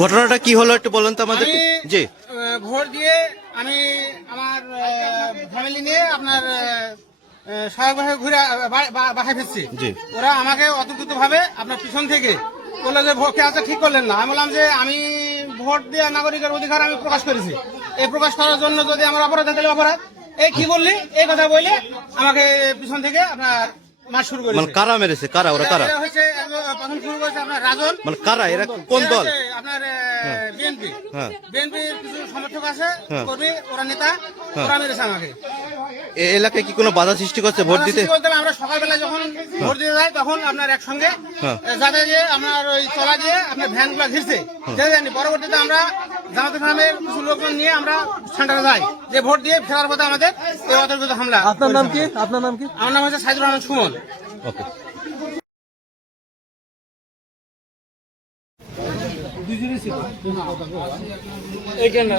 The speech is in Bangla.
ঘটনাটা কি হলো একটু বলেন তো আমাদের। জি, ভোট দিয়ে আমি আমার ফ্যামিলি নিয়ে আপনার সহায়ক বাসায় ঘুরে বাসায় ফিরছি। ওরা আমাকে অতর্কিত ভাবে আপনার পিছন থেকে বললো যে ভোট আছে ঠিক করলেন না। আমি বললাম যে আমি ভোট দিয়ে নাগরিকের অধিকার আমি প্রকাশ করেছি, এই প্রকাশ করার জন্য যদি আমার অপরাধ হয় তাহলে অপরাধ। এই কি বললি এই কথা বলে আমাকে পিছন থেকে আপনার মার শুরু করেছে। মানে কারা মেরেছে? কারা ওরা? কারা হচ্ছে প্রথম শুরু করেছে আপনার রাজন। মানে কারা এরা? কোন দল? আপনার বিএনপি। বিএনপির কিছু সমর্থক আছে, কর্মী, ওরা নেতা, ওরা মেরেছে আমাকে। এই এলাকায় কি কোনো বাধা সৃষ্টি করছে ভোট দিতে? আমরা সকালবেলা যখন ভোট দিতে যাই তখন আপনার একসঙ্গে যাতে যে আপনার ওই তলা দিয়ে আপনার ভ্যান গুলা ঘিরছে, পরবর্তীতে আমরা জামাতে ফার্মের কিছু লোকজন নিয়ে আমরা সেন্টারে যাই যে ভোট দিয়ে ফেরার পথে আমাদের এই অতর্কিত হামলা। আপনার নাম কি? আপনার নাম কি? আমার নাম হচ্ছে সাইদুর রহমান সুমন। ওকে। এইখানে